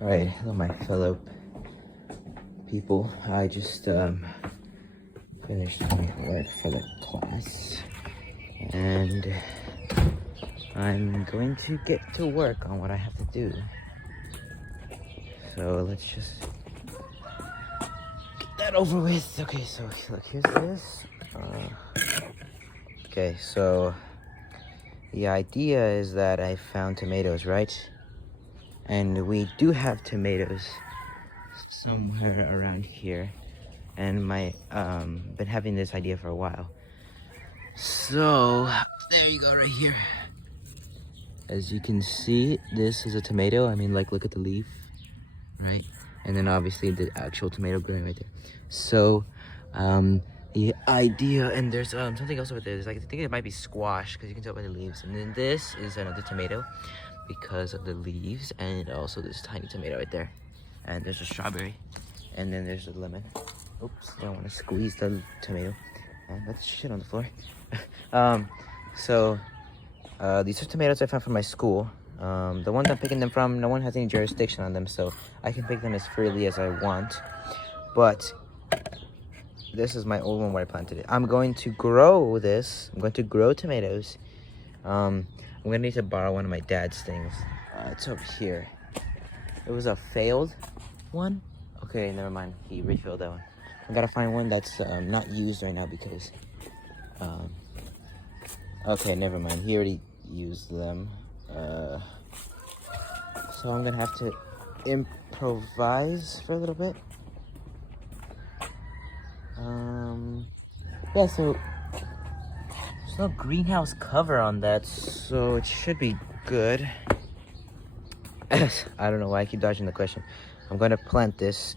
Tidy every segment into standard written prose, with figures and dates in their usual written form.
Alright, hello my fellow people. I just finished my work for the class and I'm going to get to work on what I have to do. So let's just get that over with. Okay, so look, here's this. Okay, so the idea is that I found tomatoes, right? And we do have tomatoes somewhere around here. And my been having this idea for a while. So there you go, right here. As you can see, this is a tomato. I mean, like, look at the leaf, right? And then obviously the actual tomato growing right there. So the idea, and there's something else over there. There's, like, I think it might be squash because you can tell by the leaves. And then this is another tomato because of the leaves, and also this tiny tomato right there. And there's a strawberry, and then there's a lemon. Oops, don't want to squeeze the tomato. And that's shit on the floor. These are tomatoes I found from my school. The ones I'm picking them from, no one has any jurisdiction on them, so I can pick them as freely as I want. But this is my old one where I planted it. I'm going to grow this. I'm going to grow tomatoes. I'm gonna need to borrow one of my dad's things. It's over here. It was a failed one. Okay, never mind. He refilled that one. I gotta find one that's not used right now because okay, never mind. He already used them. So I'm gonna have to improvise for a little bit. Yeah, so there's no greenhouse cover on that, so it should be good. I don't know why I keep dodging the question. I'm gonna plant this,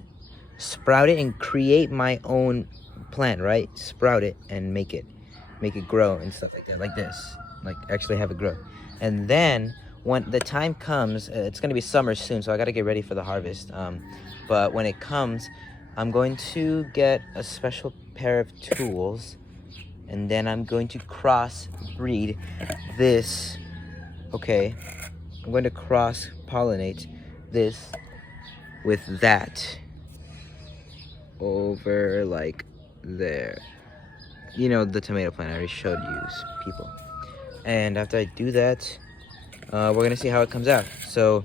sprout it, and create my own plant, right? Sprout it and make it grow and stuff like that, like this, like actually have it grow. And then when the time comes, it's gonna be summer soon, so I gotta get ready for the harvest. But when it comes, I'm going to get a special pair of tools, and then I'm going to cross breed this. Okay, I'm going to cross pollinate this with that over like there. You know, the tomato plant I already showed you people. And after I do that, we're gonna see how it comes out. So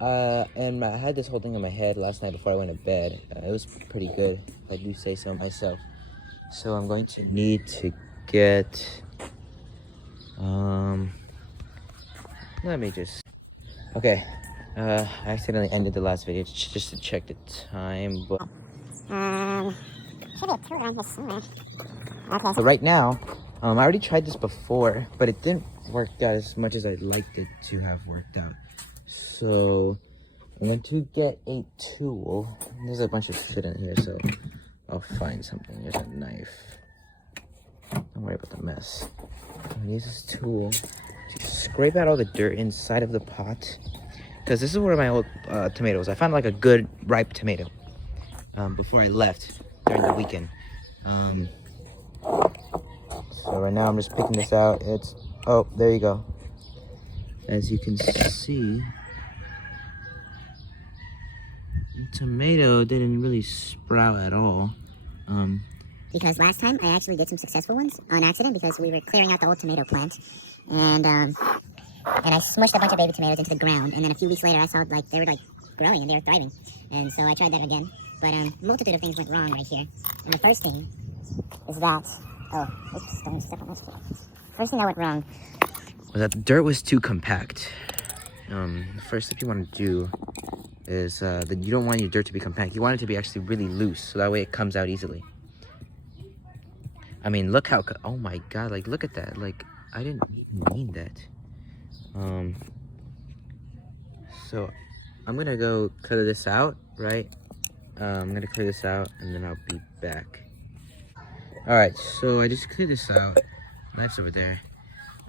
and I had this whole thing in my head last night before I went to bed. It was pretty good, if I do say so myself. So I'm going to need to get let me just, okay, I accidentally ended the last video just to check the time, but should be a tool on here somewhere. Okay. but right now, I already tried this before, but it didn't work out as much as I'd liked it to have worked out. So I'm going to get a tool. There's a bunch of shit in here, so I'll find something. There's a knife. Don't worry about the mess. I'm gonna use this tool to scrape out all the dirt inside of the pot, because this is where my old tomatoes. I found like a good ripe tomato before I left during the weekend. So right now I'm just picking this out. It's, oh, there you go. As you can see, the tomato didn't really sprout at all. Because last time I actually did some successful ones on accident because we were clearing out the old tomato plant, and I smushed a bunch of baby tomatoes into the ground, and then a few weeks later I saw like they were like growing and they were thriving, and so I tried that again. But a multitude of things went wrong right here, and the first thing is that oops, don't step on this. First thing that went wrong was that the dirt was too compact. The first step you want to do is that you don't want your dirt to be compact. You want it to be actually really loose, so that way it comes out easily. I mean, look how, oh my god, like, look at that. Like, I didn't mean that. So I'm gonna go clear this out, right? I'm gonna clear this out and then I'll be back. All right, so I just cleared this out. Knife's over there.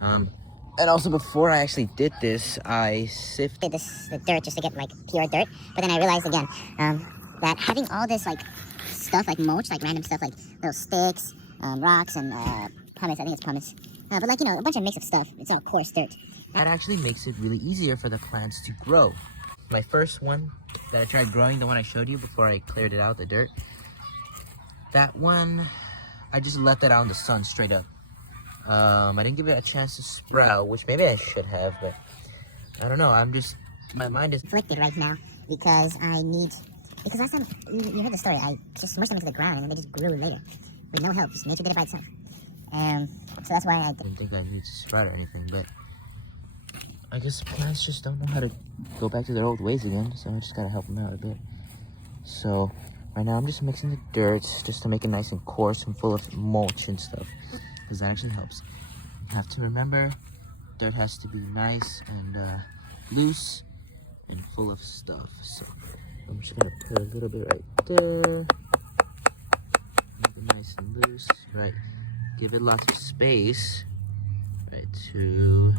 And also before I actually did this, I sifted the dirt just to get like pure dirt, but then I realized again that having all this like stuff like mulch, like random stuff like little sticks, rocks, and pumice, I think it's pumice, but like, you know, a bunch of mix of stuff, it's all coarse dirt. That actually makes it really easier for the plants to grow. my first one that I tried growing, the one I showed you before I cleared it out, the dirt. That one, I just left it out in the sun straight up. I didn't give it a chance to sprout, which maybe I should have, but I don't know. My mind is conflicted right now because because last time you heard the story, I just smushed them into the ground and then they just grew later with no help. Just nature did it by itself. So that's why I didn't think I needed to sprout or anything, but I guess plants just don't know how to go back to their old ways again, so I just gotta help them out a bit. So right now I'm just mixing the dirt just to make it nice and coarse and full of mulch and stuff, because that actually helps. You have to remember, dirt has to be nice and loose and full of stuff. So I'm just gonna put a little bit right there, make it nice and loose, right? Give it lots of space, right, to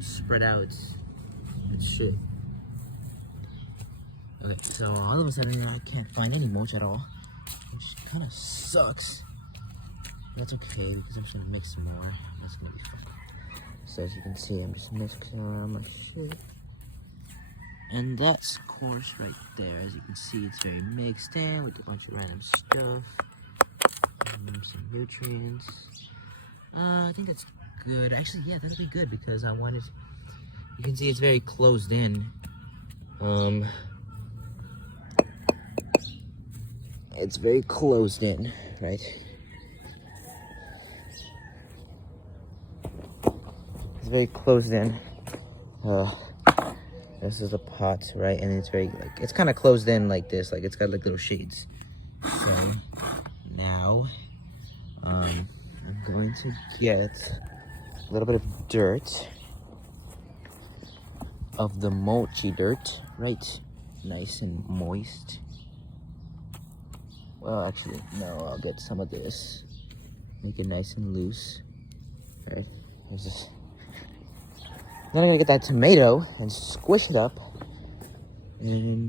spread out its shit. Okay, so all of a sudden I can't find any mulch at all, which kind of sucks. That's okay because I'm just gonna mix some more. That's gonna be fun. So as you can see, I'm just mixing around my shit. And that's coarse right there. As you can see, it's very mixed in with a bunch of random stuff. And some nutrients. I think that's good. Actually, yeah, that'll be good because I wanted... You can see it's very closed in. It's very closed in, right? It's very closed in. This is a pot, right? And it's very like it's kind of closed in like this, like it's got like little shades. So now I'm going to get a little bit of dirt, of the mulchy dirt, right? Nice and moist. Well, actually, no, I'll get some of this. Make it nice and loose. Right? There's this. Then I'm gonna get that tomato and squish it up. And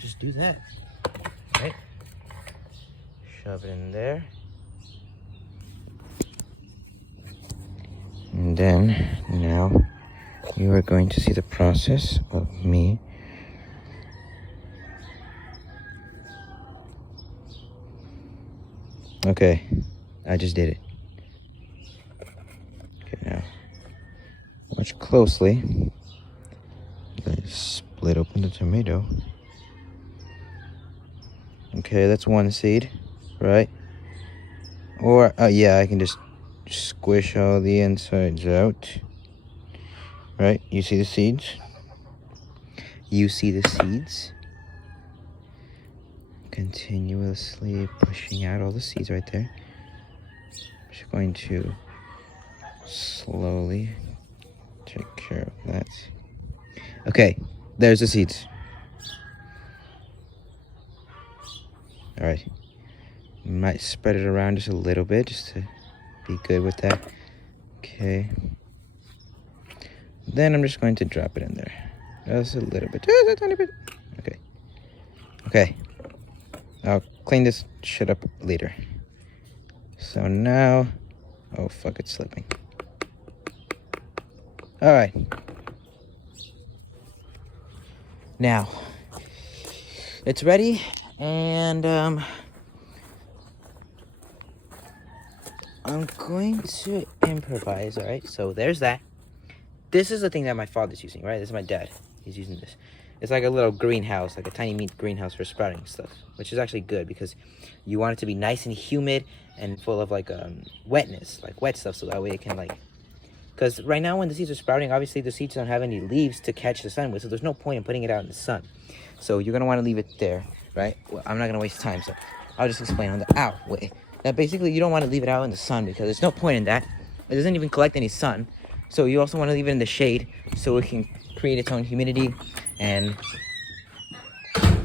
just do that. Right? Shove it in there. And then, now, you are going to see the process of me okay, I just did it. Okay, now, watch closely. Let's split open the tomato. Okay, that's one seed, right? Or, yeah, I can just squish all the insides out. Right? You see the seeds? You see the seeds? Continuously pushing out all the seeds right there. Just going to slowly take care of that. Okay, there's the seeds. All right, might spread it around just a little bit just to be good with that. Okay. Then I'm just going to drop it in there. Just a little bit, just a tiny bit. Okay. Okay. I'll clean this shit up later. So now, oh fuck, it's slipping. All right. Now, it's ready, and I'm going to improvise. All right. So there's that. This is the thing that my father's using, right? This is my dad. He's using this. It's like a little greenhouse, like a tiny meat greenhouse for sprouting stuff, which is actually good because you want it to be nice and humid and full of like wetness, like wet stuff, so that way it can like, because right now when the seeds are sprouting, obviously the seeds don't have any leaves to catch the sun with, so there's no point in putting it out in the sun. So you're gonna want to leave it there, right? Well, I'm not gonna waste time, so I'll just explain on the way. That basically you don't want to leave it out in the sun because there's no point in that. It doesn't even collect any sun. So you also want to leave it in the shade so it can create its own humidity and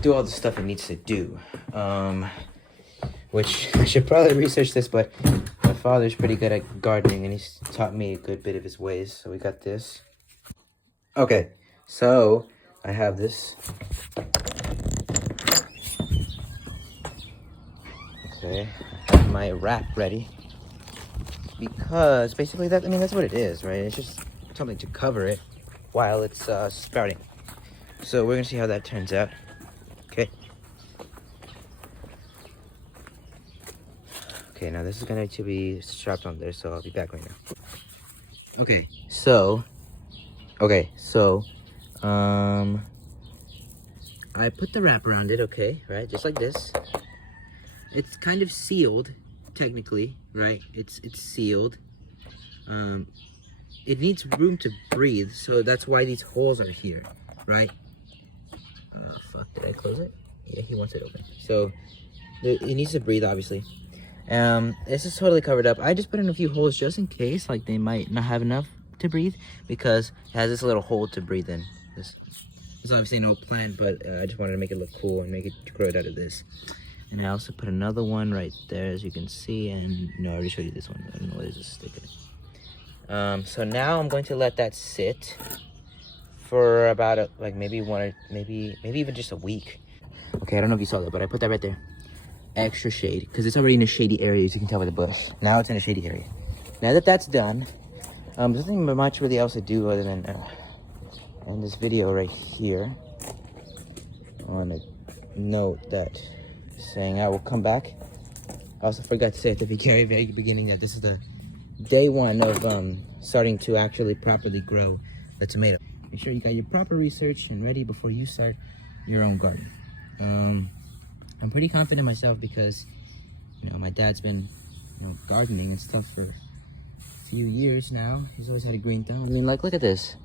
do all the stuff it needs to do. Which I should probably research this, but my father's pretty good at gardening and he's taught me a good bit of his ways. So we got this. Okay, so I have this. Okay, I have my wrap ready. Because basically that's what it is, right? It's just something to cover it while it's sprouting. So we're gonna see how that turns out. Okay. Okay, now this is going to be strapped on there, so I'll be back right now. Okay, so I put the wrap around it, okay, right, just like this. It's kind of sealed, technically, right? It's sealed. It needs room to breathe, so that's why these holes are here, right? Fuck, did I close it? Yeah, he wants it open. So it needs to breathe, obviously. This is totally covered up. I just put in a few holes just in case, like they might not have enough to breathe, because it has this little hole to breathe in. This is obviously an old plant, but I just wanted to make it look cool and make it grow it out of this. And I also put another one right there, as you can see. And no, I already showed you this one. I don't know where there's a stick in it. So now I'm going to let that sit for about like maybe one or maybe even just a week. Okay, I don't know if you saw that, but I put that right there. Extra shade, because it's already in a shady area, as you can tell by the bush. Now it's in a shady area. Now that that's done, there's nothing much really else to do other than end this video right here on a note that saying I will come back. I also forgot to say at the very beginning that this is the day one of starting to actually properly grow the tomato. Make sure you got your proper research and ready before you start your own garden. I'm pretty confident myself because, you know, my dad's been, you know, gardening and stuff for a few years now. He's always had a green thumb. I mean, like, look at this.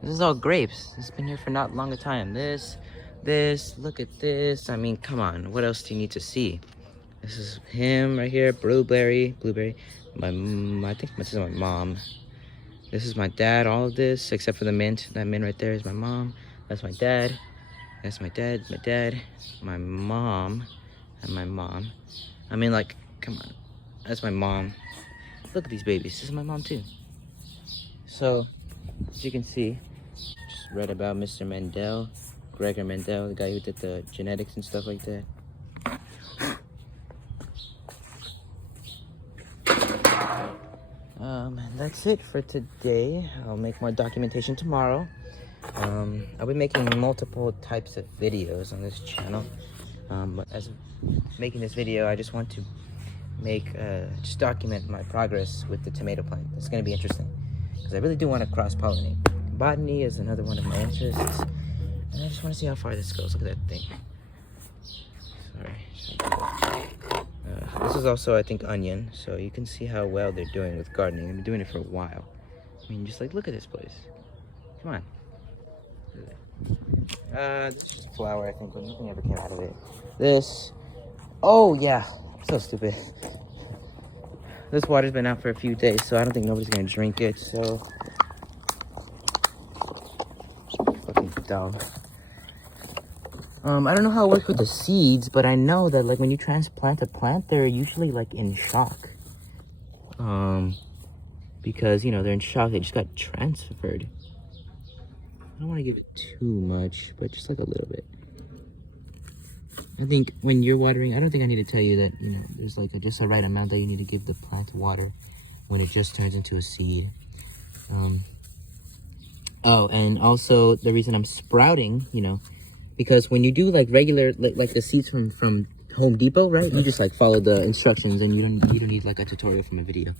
This is all grapes. It's been here for not long a time. This, look at this. I mean, come on. What else do you need to see? This is him right here, blueberry. I think this is my mom. This is my dad, all of this, except for the mint. That mint right there is my mom. That's my dad. That's my dad, my mom, and my mom. I mean, like, come on. That's my mom. Look at these babies. This is my mom, too. So, as you can see, just read about Mr. Mendel, Gregor Mendel, the guy who did the genetics and stuff like that. And that's it for today. I'll make more documentation tomorrow. I'll be making multiple types of videos on this channel. But as of making this video, I just want to just document my progress with the tomato plant. It's going to be interesting because I really do want to cross-pollinate. Botany is another one of my interests, and I just want to see how far this goes. Look at that thing. Sorry. This is also, I think, onion, so you can see how well they're doing with gardening. I've been doing it for a while. I mean, just like, look at this place. Come on. This is just flour, I think, but nothing ever came out of it. This, oh yeah, so stupid. This water's been out for a few days, so I don't think nobody's gonna drink it, so. Fucking dumb. I don't know how it works with the seeds, but I know that, like, when you transplant a plant, they're usually, like, in shock. Because, you know, they're in shock, they just got transferred. I don't want to give it too much, but just like a little bit. I think when you're watering, I don't think I need to tell you that, you know, there's like just a right amount that you need to give the plant water when it just turns into a seed. Oh, and also the reason I'm sprouting, you know, because when you do like regular, like the seeds from Home Depot, right? You just like follow the instructions and you don't need like a tutorial from a video.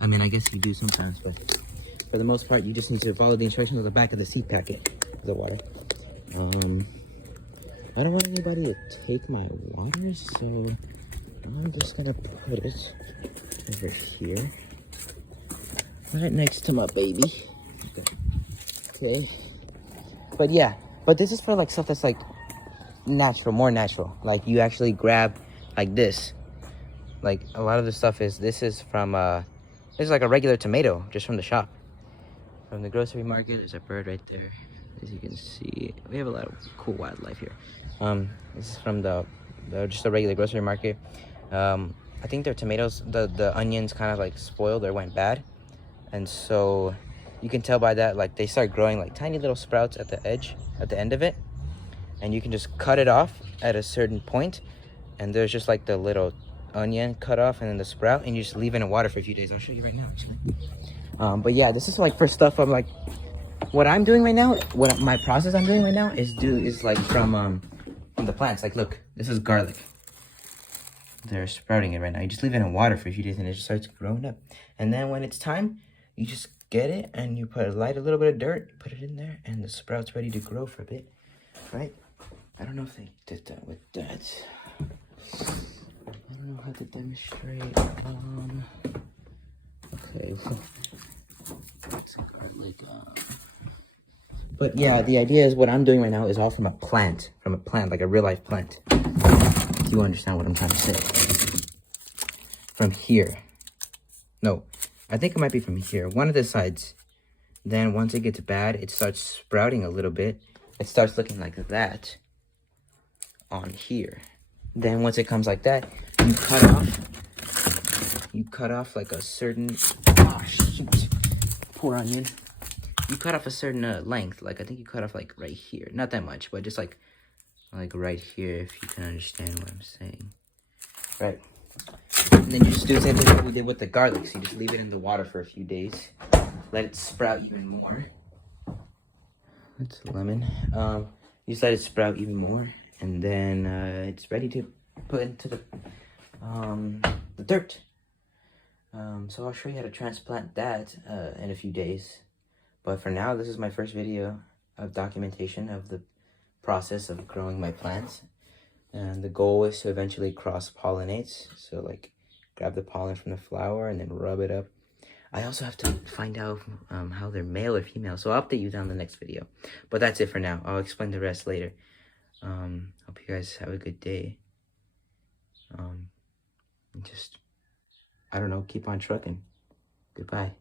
I mean, I guess you do sometimes, but for the most part, you just need to follow the instructions on the back of the seed packet of the water. I don't want anybody to take my water, so I'm just gonna put it over here, right next to my baby. Okay. But yeah, but this is for like stuff that's like natural, more natural. Like you actually grab like this. Like a lot of the stuff this is from this is like a regular tomato just from the shop. From the grocery market. There's a bird right there. As you can see, we have a lot of cool wildlife here. This is from the just a regular grocery market. I think their tomatoes, the onions kind of like spoiled or went bad. And so you can tell by that, like they start growing like tiny little sprouts at the edge, at the end of it. And you can just cut it off at a certain point, and there's just like the little onion cut off and then the sprout, and you just leave it in water for a few days. I'll show you right now, actually. But yeah, this is like for stuff I'm like what I'm doing right now, what my process I'm doing right now is like from the plants. Like, look, this is garlic. They're sprouting it right now. You just leave it in water for a few days and it just starts growing up. And then when it's time, you just get it and you put a little bit of dirt, put it in there, and the sprout's ready to grow for a bit, right? I don't know if they did that with that. I don't know how to demonstrate. Okay. But yeah, the idea is what I'm doing right now is all from a plant, like a real life plant. If you understand what I'm trying to say. From here. No, I think it might be from here. One of the sides. Then once it gets bad, it starts sprouting a little bit. It starts looking like that on here. Then once it comes like that, you cut off like a certain, oh shoot, poor onion. You cut off a certain length, like I think you cut off like right here. Not that much, but just like right here, if you can understand what I'm saying. Right. And then you just do the same thing that we did with the garlic. So you just leave it in the water for a few days. Let it sprout even more. That's a lemon. You just let it sprout even more. And then it's ready to put into the dirt. So I'll show you how to transplant that in a few days. But for now, this is my first video of documentation of the process of growing my plants. And the goal is to eventually cross-pollinate. So like grab the pollen from the flower and then rub it up. I also have to find out how they're male or female. So I'll update you down the next video. But that's it for now. I'll explain the rest later. Hope you guys have a good day. And just, I don't know, keep on trucking. Goodbye.